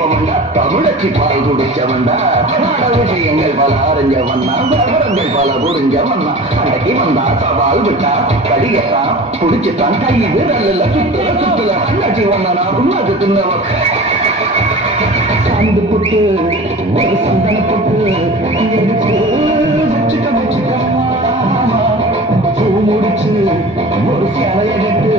தீபமண்டா தமிழச்சி பால் குடிச்சவண்டா நாட விஷயங்கள் பல அறிஞ்சவண்ணா விவரங்கள் பல புரிஞ்சவண்ணா அன்னைக்கு வந்தா சவால் விட்டா கடிகத்தான் குடிச்சுட்டான் கை விரல்ல சுத்துல அண்ணாச்சி வந்தனா உன்னாக்கு தின்னவன் சாந்து புட்டு ஒரு சந்தன புட்டு பூ முடிச்சு ஒரு சேலைய கட்டு